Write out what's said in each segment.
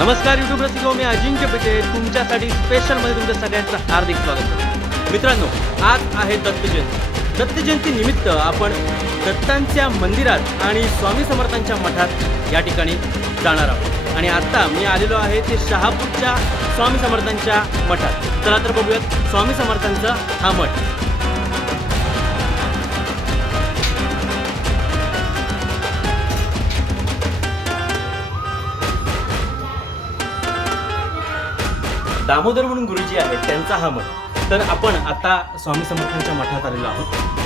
नमस्कार यूट्यूब रसिको, मी अजिंक्य पिटे तुमच्यासाठी स्पेशलमध्ये तुमच्या सगळ्यांचं हार्दिक स्वागत करतो. मित्रांनो, आज आहे दत्त जयंती. दत्त जयंती निमित्त आपण दत्तांच्या मंदिरात आणि स्वामी समर्थांच्या मठात या ठिकाणी जाणार आहोत. आणि आत्ता मी आलेलो आहे ते शहापूरच्या स्वामी समर्थांच्या मठात. चला तर बघूयात स्वामी समर्थांचा हा मठ. दामोदर म्हणून गुरुजी आहेत, त्यांचा हा मठ. तर आपण आता स्वामी समर्थांच्या मठात आलेलो आहोत.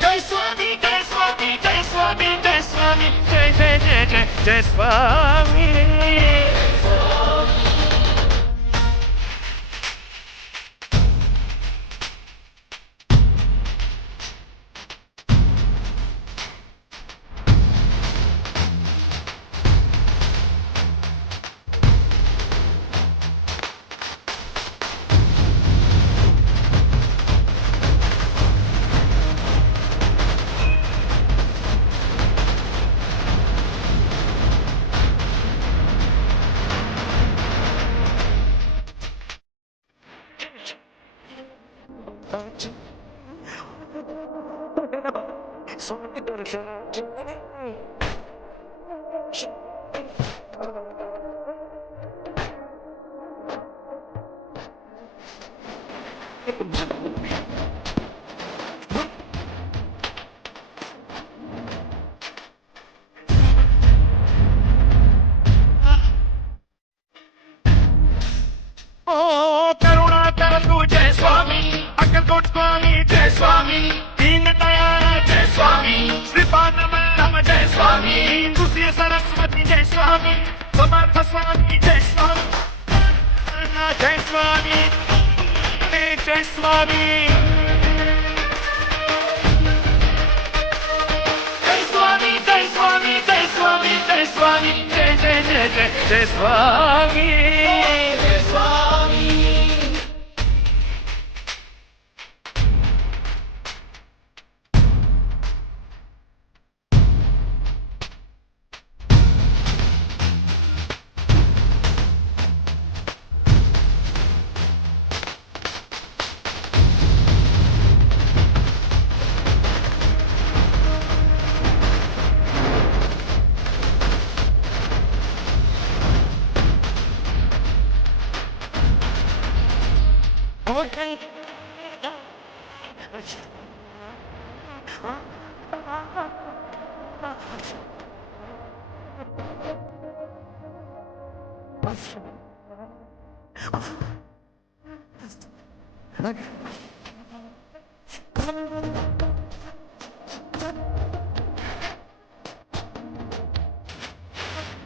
जय स्वामी जय स्वामी जय स्वामी जय स्वामी जय जय जय जय जय स्वामी ओ करुणा कर तू जय स्वामी अक्कलकोट स्वामी जय स्वामी दीन दयाल जय स्वामी श्रीपाद वल्लभ जय स्वामी तुलसी सरस्वती जय स्वामी समर्थ स्वामी जय स्वामी जय स्वामी जय स्वामी जय स्वामी जय स्वामी जय स्वामी जय स्वामी जय जय जय जय जय स्वामी जय स्वामी Okay.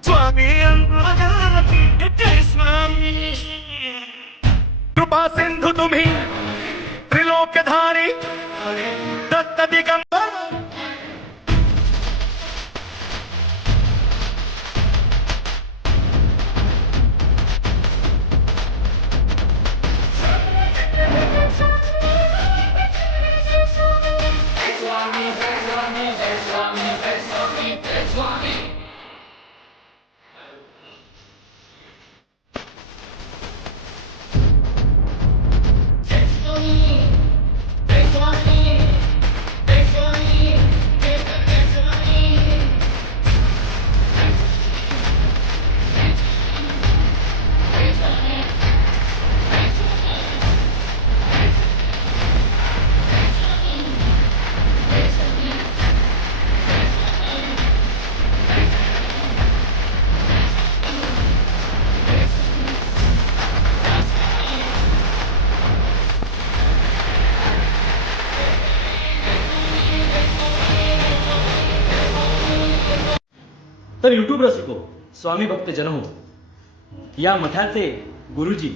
Swami, Swami, कृपा सिंधु तुम्ही त्रिलोकधारी दत्त दिगंबर तर यूट्यूब रसिको, स्वामी भक्त जन हो, या मठाचे गुरुजी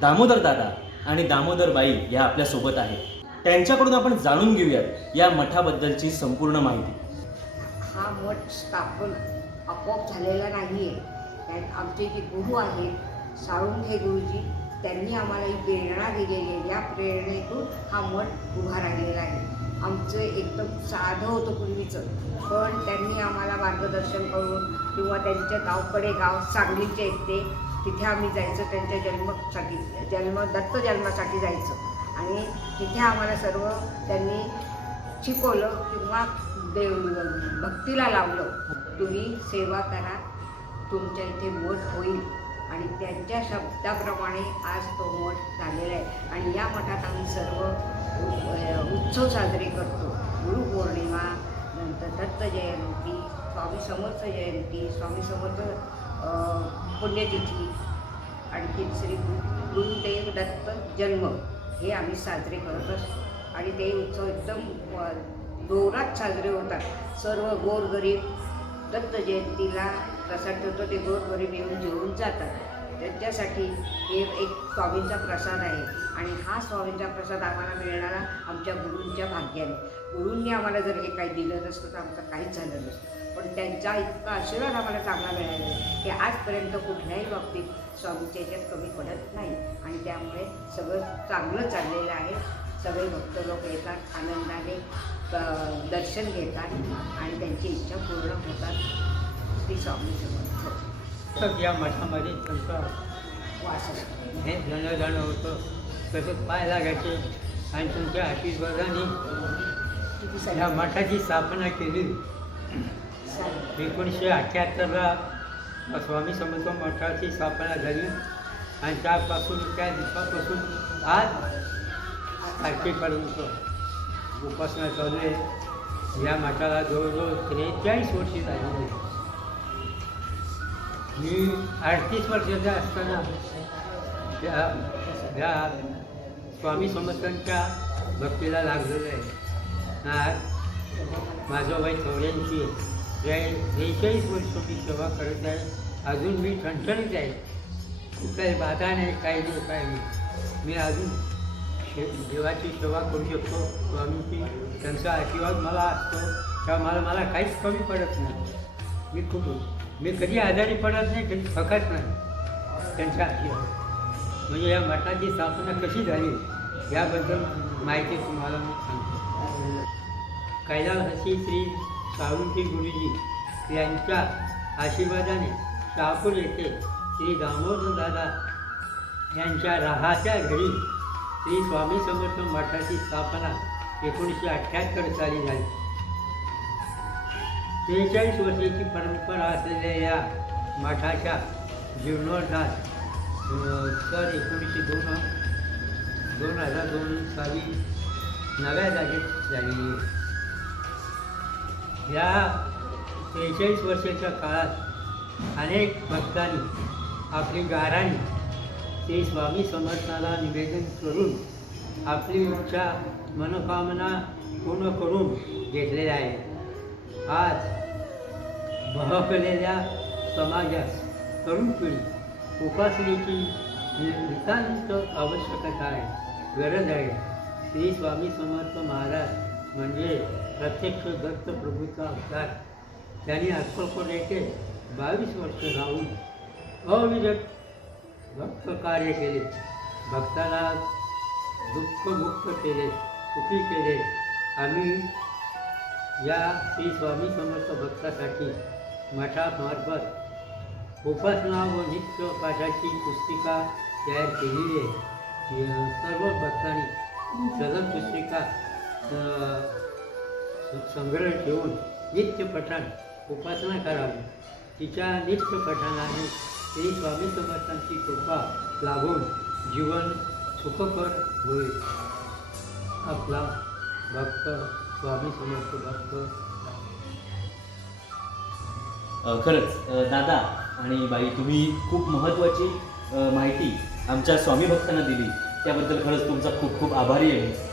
दामोदर दादा आणि दामोदर बाई या आपल्या सोबत आहेत. त्यांच्याकडून आपण जाणून घेऊयात या मठाबद्दलची संपूर्ण माहिती. हा मठ स्थापन आपोआप झालेला नाही आहे. त्यात आमचे जे गुरु आहेत साळुंखे गुरुजी, त्यांनी आम्हाला ही प्रेरणा दिलेली आहे. या प्रेरणेतून हा मठ उभा राहिलेला आहे. आमचं एकदम साधं होतं पूर्वीचं, पण त्यांनी आम्हाला मार्गदर्शन करून किंवा त्यांच्या गावकडे गाव सांगलीचे आहेत ते, तिथे आम्ही जायचं त्यांच्या दत्त जन्मासाठी जायचं आणि तिथे आम्हाला सर्व त्यांनी शिकवलं किंवा भक्तीला लावलं. तुम्ही सेवा करा, तुमच्या इथे मठ होईल. आणि त्यांच्या शब्दाप्रमाणे आज तो मठ झालेला आहे. आणि या मठात आम्ही सर्व उत्सव साजरे करतो. गुरुपौर्णिमा, नंतर दत्त जयंती, स्वामी समर्थ जयंती, स्वामी समर्थ पुण्यतिथी, आणखी श्री गुरुदेव दत्त जन्म हे आम्ही साजरे करत असतो. आणि ते उत्सव एकदम जोरात साजरे होतात. सर्व गोरगरीब दत्त जयंतीला प्रसाद ठेवतो, ते गोरगरीब येऊन जेवून जातात. त्यांच्यासाठी हे एक स्वामींचा प्रसाद आहे. आणि हा स्वामींचा प्रसाद आम्हाला मिळणारा आमच्या गुरूंच्या भाग्याने. गुरूंनी आम्हाला जर हे काही दिलं नसतं तर आमचं काहीच झालं नसतं. पण त्यांचा इतका आशीर्वाद आम्हाला चांगला मिळालेला आहे की आजपर्यंत कुठल्याही बाबतीत स्वामीच्या ह्याच्यात कमी पडत नाही. आणि त्यामुळे सगळं चांगलं चाललेलं आहे. सगळे भक्त लोक येतात, आनंदाने दर्शन घेतात आणि त्यांची इच्छा पूर्ण होतात. श्री स्वामी समर्थ. या मठामध्ये त्यांचं वास असतो. हे जाणं होतं, तसंच पाय लागायचे. आणि तुमच्या आशीर्वादाने या मठाची स्थापना केली. 1978ला स्वामी समर्थ मठाची स्थापना झाली. आणि त्यापासून त्या दिवसापासून आज तारखेपर्यंत उपासना चालू आहे. या मठाला जवळजवळ 43 वर्षे झाली. मी 38 वर्षाचा असताना या स्वामी समर्थांच्या भक्तीला लागलेलं आहे. आज माझं वय 84 आहे. 43 वर्ष मी सेवा करत आहे. अजून मी ठणठणीत आहे. कुठलाही बाधा नाही, काही नाही, काही नाही. मी अजून देवाची सेवा करू शकतो. स्वामीची त्यांचा आशीर्वाद मला असतो. तेव्हा मला काहीच कमी पडत नाही. मी कधी आजारी पडत नाही, कधी थकत नाही. त्यांच्या आशीर्वाद म्हणजे या मठाची स्थापना कशी झाली याबद्दल माहिती तुम्हाला मी सांगतो. कैलासवासी श्री साळुंखे गुरुजी यांच्या आशीर्वादाने शहापूर येथे श्री दामोदर दादा यांच्या राहाच्या घरी श्री स्वामी समर्थ मठाची स्थापना 1978 साली झाली. 43 वर्षाची परंपरा असलेल्या या मठाच्या जीर्णोद्धार सर 2002 साली नव्या जागेत झालेली आहे. या 43 वर्षाच्या काळात अनेक भक्तांनी आपली गाऱ्हाणी श्री स्वामी समर्थाला निवेदन करून आपली इच्छा मनोकामना पूर्ण करून घेतलेल्या आहेत. आज बहकलेल्या समाजास तरुण पिढी उपासनेची नितांत आवश्यकता आहे, गरज आहे. श्री स्वामी समर्थ महाराज म्हणजे प्रत्यक्ष दत्त प्रभूचा अवतार. त्यांनी अक्कलकोट येथे 22 वर्ष राहून अविरत भक्त कार्य केले. भक्ताला दुःखमुक्त केले, सुखी केले. आम्ही या श्री स्वामी समर्थ भक्तासाठी मठामार्फत उपासना व नित्य पाठाची पुस्तिका तयार केलेली आहे. सर्व भक्तांनी सदर पुस्तिका संग्रह ठेवून नित्य पठण उपासना करावी. तिच्या नित्य पठणाने श्री स्वामी समर्थांची कृपा लाभून जीवन सुखकर होईल. आपला भक्त स्वामी समर्थ भक्त. खरंच दादा आणि बाई, तुम्ही खूप महत्त्वाची माहिती आमच्या स्वामी भक्तांना दिली. त्याबद्दल खरंच तुमचा खूप खूप आभारी आहे.